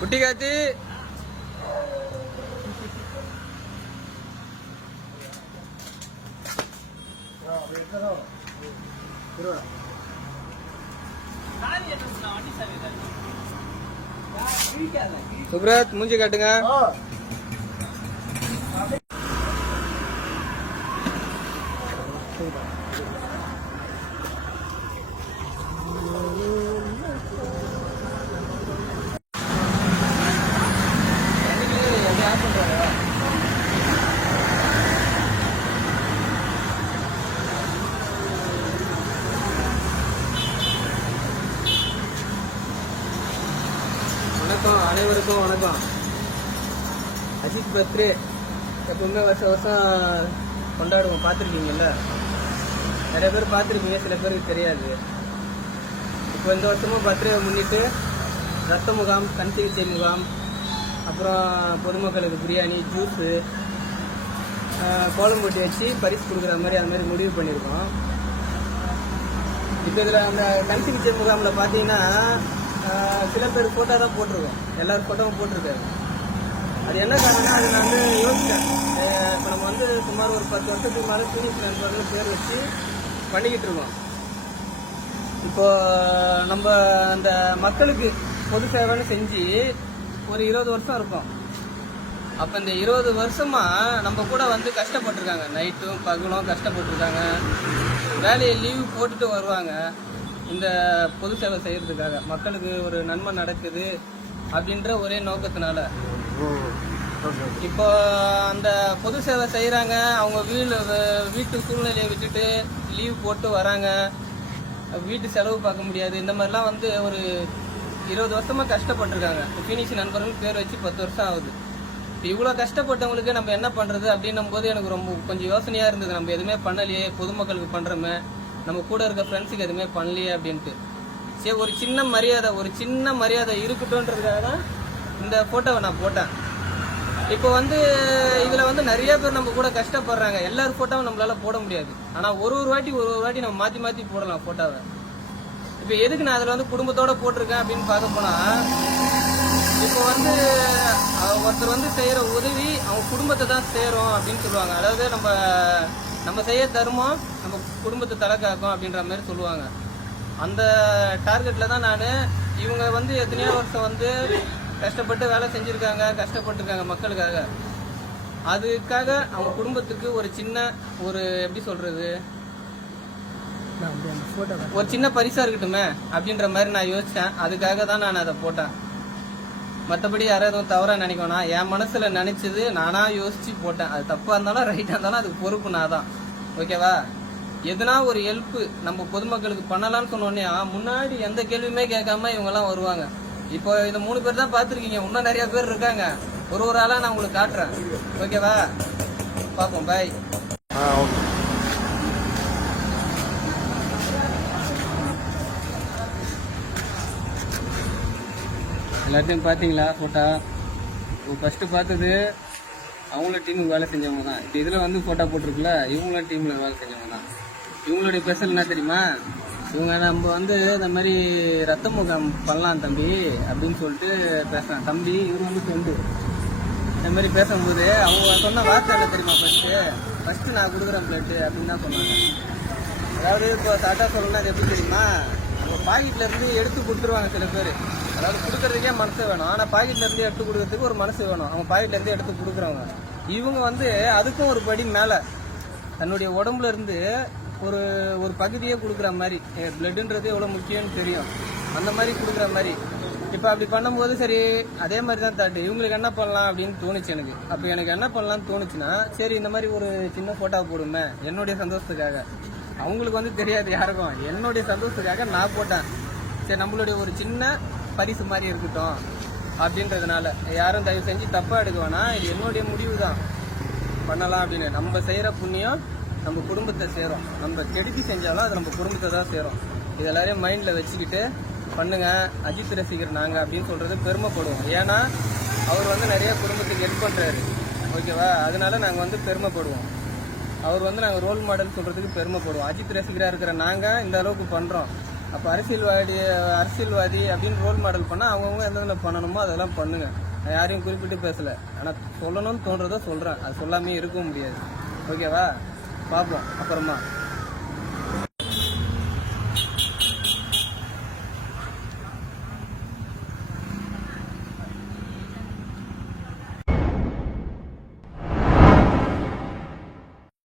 குட்டி காத்தி சுப்ரத் மூஞ்சி காட்டுங்க. வணக்கம், அனைவருக்கும் வணக்கம். அஜித் பர்த்டே எப்பவுமே வருஷம் வருஷம் கொண்டாடுவோம், பார்த்துருக்கீங்கல்ல. நிறைய பேர் பார்த்துருக்கீங்க, சில பேருக்கு தெரியாது. இப்போ இந்த வருஷமும் பர்த்டே முன்னிட்டு ரத்த முகாம், கண் சிகிச்சை முகாம், அப்புறம் பொதுமக்களுக்கு பிரியாணி, ஜூஸு, கோலம் போட்டி வச்சு பரிசு கொடுக்குற மாதிரி அது மாதிரி முடிவு பண்ணியிருக்கோம். இப்போ இதில் அந்த கண் சிகிச்சை முகாமில் பார்த்தீங்கன்னா சில பேர் ஃபோட்டோ தான் போட்டிருக்கோம், எல்லாரும் ஃபோட்டோவும் போட்டிருக்காரு. அது என்ன காரணம்னா, அது நான் வந்து யோசித்தேன். இப்போ நம்ம வந்து சுமார் ஒரு 10 வருஷத்துக்கு மேலே ஃபீனிக்ஸ் நண்பர்கள் பேர் வச்சு பண்ணிக்கிட்டு இருக்கோம். இப்போ நம்ம அந்த மக்களுக்கு பொது சேவைன்னு செஞ்சு ஒரு 20 வருஷம் இருக்கும். அப்போ இந்த 20 வருஷமா நம்ம கூட வந்து கஷ்டப்பட்டுருக்காங்க, நைட்டும் பகலும் கஷ்டப்பட்டுருக்காங்க. வேலையை லீவு போட்டுட்டு வருவாங்க இந்த பொது சேவை செய்யறதுக்காக. மக்களுக்கு ஒரு நன்மை நடக்குது அப்படின்ற ஒரே நோக்கத்தினால இப்போ அந்த பொது சேவை செய்யறாங்க. அவங்க வீட்டு சூழ்நிலையை விட்டுட்டு லீவ் போட்டு வராங்க, வீட்டு செலவு பார்க்க முடியாது. இந்த மாதிரிலாம் வந்து ஒரு 20 வருஷமா கஷ்டப்பட்டுருக்காங்க. ஃபீனிக்ஸ் நண்பர்கள் பேர் வச்சு 10 வருஷம் ஆகுது. இப்போ இவ்வளோ கஷ்டப்பட்டவங்களுக்கு நம்ம என்ன பண்றது அப்படின்னும் போது எனக்கு ரொம்ப கொஞ்சம் யோசனையா இருந்தது. நம்ம எதுவுமே பண்ணலையே, பொதுமக்களுக்கு பண்றோமே, நம்ம கூட இருக்க ஃப்ரெண்ட்ஸுக்கு எதுவுமே பண்ணலையே அப்படின்ட்டு. சரி, ஒரு சின்ன மரியாதை இருக்கட்டும்ன்றதுக்காக தான் இந்த ஃபோட்டோவை நான் போட்டேன். இப்போ வந்து இதில் வந்து நிறைய பேர் நம்ம கூட கஷ்டப்படுறாங்க. எல்லாரும் ஃபோட்டோவும் நம்மளால போட முடியாது. ஆனால் ஒரு வாட்டி நம்ம மாற்றி போடலாம் ஃபோட்டோவை. இப்போ எதுக்கு நான் அதில் வந்து குடும்பத்தோடு போட்டிருக்கேன் அப்படின்னு பார்க்க போனால், இப்போ வந்து ஒருத்தர் வந்து செய்கிற உதவி அவங்க குடும்பத்தை தான் சேரும் அப்படின்னு சொல்லுவாங்க. அதாவது நம்ம செய்ய தருமம் நம்ம குடும்பத்தை தலை காக்கும் அப்படின்ற மாதிரி சொல்லுவாங்க. அந்த டார்கெட்டில் தான் நான், இவங்க வந்து எத்தனையோ வருஷம் வந்து கஷ்டப்பட்டு வேலை செஞ்சுருக்காங்க, கஷ்டப்பட்டுருக்காங்க மக்களுக்காக. அதுக்காக அவங்க குடும்பத்துக்கு ஒரு எப்படி சொல்கிறது, ஒரு சின்ன பரிசா இருக்கட்டுமே அப்படின்ற மாதிரி நான் யோசித்தேன். அதுக்காக தான் நான் அதை போட்டேன். மற்றபடி யாராவது தவறாக நினைக்கணும். என் மனசில் நினச்சது நானாக யோசித்து போட்டேன். அது தப்பாக இருந்தாலும் ரைட்டாக இருந்தாலும் அதுக்கு பொறுப்பு நான் தான். ஓகேவா? எதுனா ஒரு ஹெல்ப்பு நம்ம பொதுமக்களுக்கு பண்ணலான்னு சொன்னோடனே முன்னாடி எந்த கேள்வியுமே கேட்காம இவங்கெல்லாம் வருவாங்க. இப்போ இந்த 3 பேர் தான் பார்த்துருக்கீங்க, இன்னும் நிறைய பேர் இருக்காங்க. ஒரு ஆளாக நான் உங்களுக்கு காட்டுறேன். ஓகேவா? பார்ப்போம். பாய். எல்லாத்தையும் பார்த்தீங்களா ஃபோட்டோ? ஃபஸ்ட்டு பார்த்தது அவங்கள டீமுக்கு வேலை செஞ்சவங்க தான். இப்போ இதில் வந்து ஃபோட்டோ போட்டிருக்குல்ல, இவங்கள டீமில் வேலை செஞ்சவங்க தான். இவங்களுடைய ஸ்பெஷல் என்ன தெரியுமா? இவங்க நம்ம வந்து இந்த மாதிரி ரத்த முகாம் பண்ணலாம் தம்பி அப்படின்னு சொல்லிட்டு பேசுகிறேன். தம்பி இவங்க வந்து ஃப்ரெண்டு. இந்த மாதிரி பேசும்போது அவங்க சொன்ன வார்த்தை என்ன தெரியுமா? ஃபஸ்ட்டு நான் கொடுக்குறேன் பிளட்டு அப்படின்னு தான் சொன்னாங்க. அதாவது இப்போ சாட்டா சொல்லணும்னா அது எப்படி தெரியுமா? நம்ம பாக்கெட்லேருந்து எடுத்து கொடுத்துருவாங்க சில பேர். அதாவது கொடுக்கறதுக்கே மனசு வேணும், ஆனால் பாக்கெட்லேருந்து எடுத்து கொடுக்கறதுக்கு ஒரு மனசு வேணும். அவங்க பாக்கெட்லேருந்து எடுத்து கொடுக்குறவங்க. இவங்க வந்து அதுக்கும் ஒரு படி மேலே தன்னுடைய உடம்புல இருந்து ஒரு பகுதியே கொடுக்குற மாதிரி. பிளட்டுன்றது எவ்வளோ முக்கியம்னு தெரியும், அந்த மாதிரி கொடுக்குற மாதிரி. இப்போ அப்படி பண்ணும்போது சரி, அதே மாதிரி தான் தாட்டு இவங்களுக்கு என்ன பண்ணலாம் அப்படின்னு தோணுச்சு எனக்கு. அப்போ எனக்கு என்ன பண்ணலான்னு தோணுச்சுன்னா, சரி இந்த மாதிரி ஒரு சின்ன ஃபோட்டோ போடுமே என்னுடைய சந்தோஷத்துக்காக. அவங்களுக்கு வந்து தெரியாது யாருக்கும், என்னுடைய சந்தோஷத்துக்காக நான் போட்டேன். சரி, நம்மளுடைய ஒரு சின்ன பரிசு மாதிரி இருக்கட்டும் அப்படின்றதுனால. யாரும் தயவு செஞ்சு தப்பாக எடுக்க வேணாம், இது என்னுடைய முடிவு தான் பண்ணலாம் அப்படின்னு. நம்ம செய்கிற புண்ணியம் நம்ம குடும்பத்தை சேரும். நம்ம கெடுக்கி செஞ்சாலும் அது நம்ம குடும்பத்தை தான் சேரும். இது எல்லாரையும் மைண்டில் வச்சுக்கிட்டு பண்ணுங்க. அஜித் ரசிகர் நாங்கள் அப்படின்னு சொல்கிறது பெருமைப்படுவோம். ஏன்னா அவர் வந்து நிறைய குடும்பத்துக்கு ஹெல்ப் பண்ணுறாரு. ஓகேவா? அதனால நாங்கள் வந்து பெருமைப்படுவோம். அவர் வந்து நாங்கள் ரோல் மாடல் சொல்கிறதுக்கு பெருமைப்படுவோம். அஜித் ரசிகராக இருக்கிற நாங்கள் இந்த அளவுக்கு பண்ணுறோம். அப்போ அரசியல்வாதி அப்படின்னு ரோல் மாடல் பண்ணால் அவங்கவுங்க எந்தெந்த பண்ணணுமோ அதெல்லாம் பண்ணுங்க. நான் யாரையும் குறிப்பிட்டு பேசலை, ஆனால் சொல்லணும்னு தோன்றதை சொல்கிறேன். அது சொல்லாமே இருக்க முடியாது. ஓகேவா? பார்ப்போம் அப்புறமா.